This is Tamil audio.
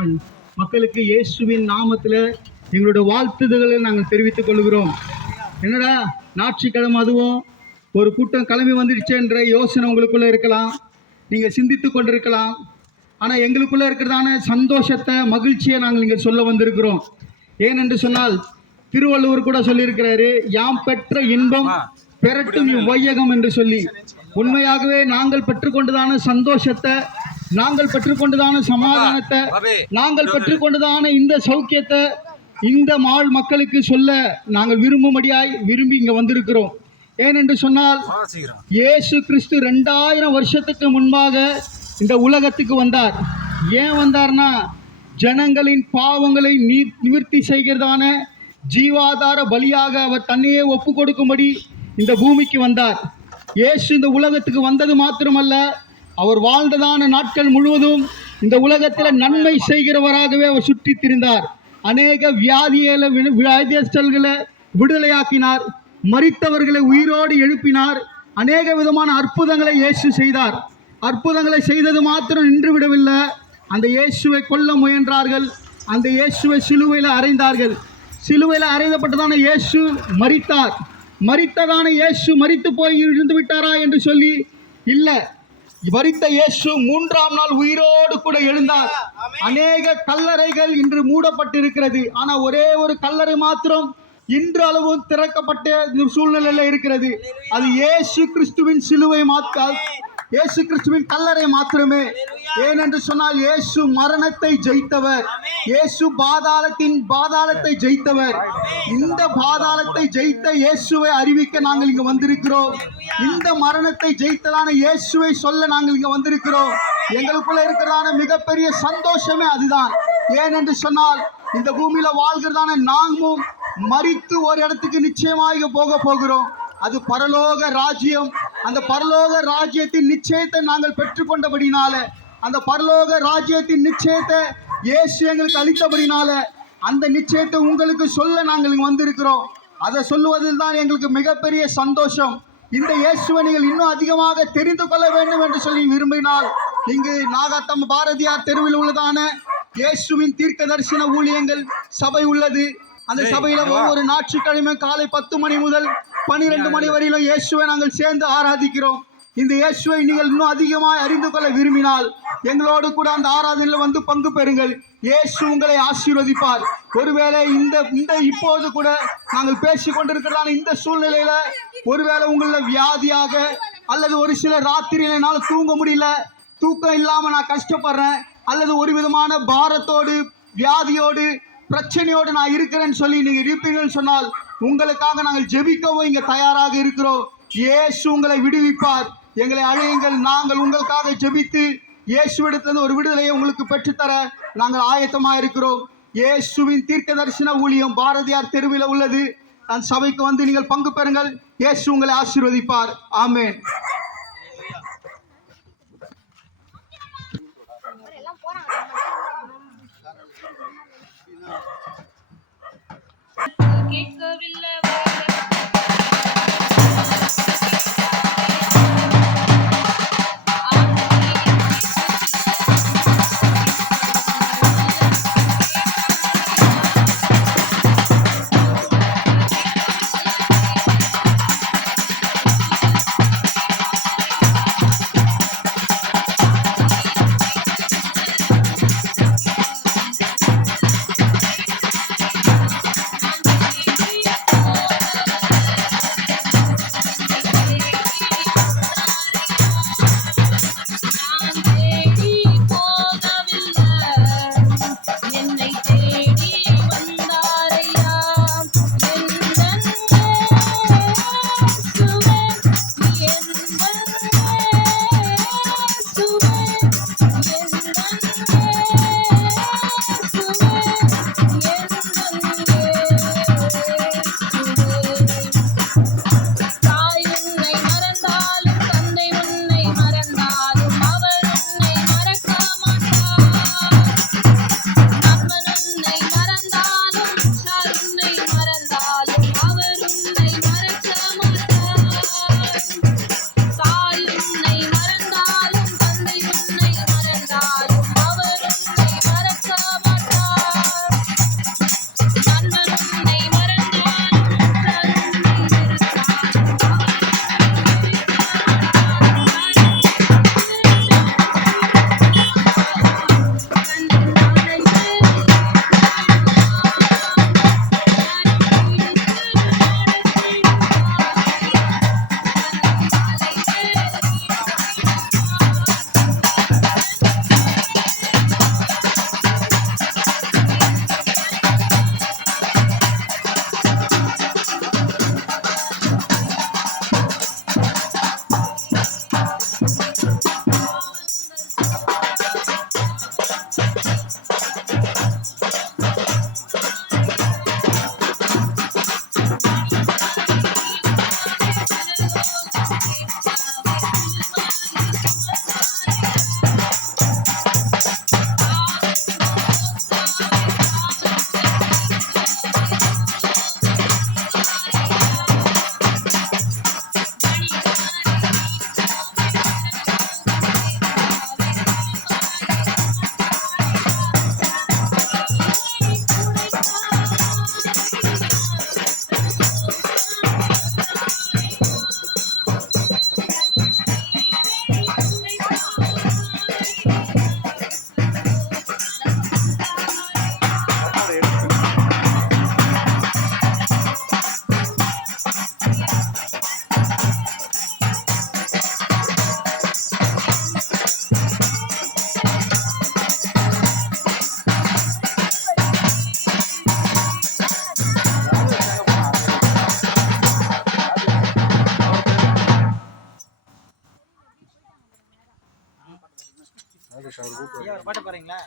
வாழ் மக்களுக்கு இயேசுவின் நாமத்தில் எங்களுடைய வாழ்த்துதல்களை நாங்கள் தெரிவித்துக் கொள்கிறோம். என்னடா ஞாயிற்றுக்கிழமை அதுவும்? ஒரு கூட்டம் கிளம்பி வந்துடுச்சேன்ற யோசனை உங்களுக்குள்ளே இருக்கலாம். நீங்கள் சிந்தித்து கொண்டிருக்கலாம். ஆனால் எங்களுக்குள்ளே இருக்கிறதான சந்தோஷத்தை மகிழ்ச்சியை நாங்கள் இங்கே சொல்ல வந்திருக்கிறோம். ஏனென்று சொன்னால் திருவள்ளுவர் கூட சொல்லியிருக்கிறாரு யாம் பெற்ற இன்பம் பெறட்டும் இவ்வையகம் என்று சொல்லி. உண்மையாகவே நாங்கள் பெற்றுக்கொண்டதான சந்தோஷத்தை நாங்கள் பெற்றுக்கொண்டதான சமாதானத்தை நாங்கள் பெற்றுக்கொண்டதான இந்த சௌக்கியத்தை இந்த மால் மக்களுக்கு சொல்ல நாங்கள் விரும்பும்படியாய் விரும்பி இங்கே வந்திருக்கிறோம். ஏனென்று சொன்னால் இயேசு கிறிஸ்து ரெண்டாயிரம் வருஷத்துக்கு முன்பாக இந்த உலகத்துக்கு வந்தார். ஏன் வந்தார்னா ஜனங்களின் பாவங்களை நீர் நிவர்த்தி செய்கிறதான ஜீவாதார பலியாக அவர் தன்னையே ஒப்பு கொடுக்கும்படி இந்த பூமிக்கு வந்தார். இயேசு இந்த உலகத்துக்கு வந்தது மாத்திரமல்ல அவர் வாழ்ந்ததான நாட்கள் முழுவதும் இந்த உலகத்தில் நன்மை செய்கிறவராகவே அவர் சுற்றித் திரிந்தார் அநேக வியாதிகளை வி- வியாதியஸ்தல்களை விடுதலையாக்கினார். மறித்தவர்களை உயிரோடு எழுப்பினார். அநேக விதமான அற்புதங்களை இயேசு செய்தார். அற்புதங்களை செய்தது மாத்திரம் நின்று விடவில்லை. அந்த இயேசுவை கொல்ல முயன்றார்கள். அந்த இயேசுவை சிலுவையில் அறைந்தார்கள். சிலுவையில் அறைந்தப்பட்டதான இயேசு மறித்தார் மறித்ததான இயேசு மறித்து போய் இருந்து விட்டாரா என்று சொல்லி இல்லை. மரித்த இயேசு மூன்றாம் நாள் உயிரோடு கூட எழுந்தார். அநேக கல்லறைகள் இன்று மூடப்பட்டிருக்கிறது. ஆனா ஒரே ஒரு கல்லறை மாத்திரம் இன்று அளவும் திறக்கப்பட்ட சூழ்நிலையில இருக்கிறது. அது இயேசு கிறிஸ்துவின் சிலுவை மாத்தால் இயேசு கிறிஸ்துவின் கல்லறை மாத்திரமே. ஏனென்று சொன்னால் இயேசு மரணத்தை ஜெயித்தவர். இயேசு பாதாளத்தின் பாதாளத்தை ஜெயித்தவர். இந்த பாதாளத்தை ஜெயித்த இயேசுவை அறிவிக்க நாங்கள் இங்க வந்திருக்கிறோம். இந்த மரணத்தை ஜெயித்ததான இயேசுவை சொல்ல நாங்கள் இங்க வந்திருக்கிறோம். எங்களுக்குள்ள இருக்கிறதான மிகப்பெரிய சந்தோஷமே அதுதான். ஏனென்று சொன்னால் இந்த பூமியில வாழ்கிறதான நாங்களும் மறித்து ஒரு இடத்துக்கு நிச்சயமாக போக போகிறோம். அது பரலோக ராஜ்யம். அந்த பரலோக ராஜ்யத்தின் நிச்சயத்தை நாங்கள் பெற்றுக்கொண்டபடினால அந்த பரலோக ராஜ்யத்தின் நிச்சயத்தை இயேசு எங்களுக்கு அளித்தபடினால அந்த நிச்சயத்தை உங்களுக்கு சொல்ல நாங்கள் இங்க வந்திருக்கிறோம். அதை சொல்லுவதில் தான் எங்களுக்கு மிகப்பெரிய சந்தோஷம். இந்த இயேசுவை நீங்கள் இன்னும் அதிகமாக தெரிந்து கொள்ள வேண்டும் என்று சொல்லி விரும்பினால் இங்கு நாகாத்தம் பாரதியார் தெருவில் உள்ளதான இயேசுவின் தீர்க்க தரிசன ஊழியங்கள் சபை உள்ளது. அந்த சபையில ஒவ்வொரு ஞாயிற்றுக்கிழமை காலை பத்து மணி முதல் பனிரெண்டு மணி வரையிலும் இயேசுவை நாங்கள் சேர்ந்து ஆராதிக்கிறோம். இந்த இயேசுவை நீங்கள் இன்னும் அதிகமாக அறிந்து கொள்ள விரும்பினால் எங்களோடு கூட அந்த ஆராதனையில் வந்து பங்கு பெறுங்கள். இயேசு உங்களை ஆசீர்வதிப்பார். ஒருவேளை இந்த இந்த இப்போது கூட நாங்கள் பேசி கொண்டிருக்கிறதான இந்த சூழ்நிலையில ஒருவேளை உங்கள வியாதியாக அல்லது ஒரு சில ராத்திரியில என்னால் தூங்க முடியல தூக்கம் இல்லாம நான் கஷ்டப்படுறேன் அல்லது ஒரு விதமான பாரத்தோடு வியாதியோடு பிரச்சனையோடு நான் இருக்கிறேன்னு சொல்லி நீங்க இருப்பீங்கன்னு சொன்னால் உங்களுக்காக நாங்கள் ஜெபிக்கவும் இங்க தயாராக இருக்கிறோம். இயேசு உங்களை விடுவிப்பார். எங்களை அழையுங்கள். நாங்கள் உங்களுக்காக ஜெபித்து இயேசுவிடத்திலிருந்து ஒரு விடுதலையை உங்களுக்கு பெற்றுத்தர நாங்கள் ஆயத்தமாக இருக்கிறோம் இயேசுவின் தீர்க்க தரிசன ஊழியம் பாரதியார் தெருவில் உள்ளது. அந்த சபைக்கு வந்து நீங்கள் பங்கு பெறுங்கள். இயேசு உங்களை ஆசீர்வதிப்பார். ஆமேன். பாட்ட பாருங்களேன்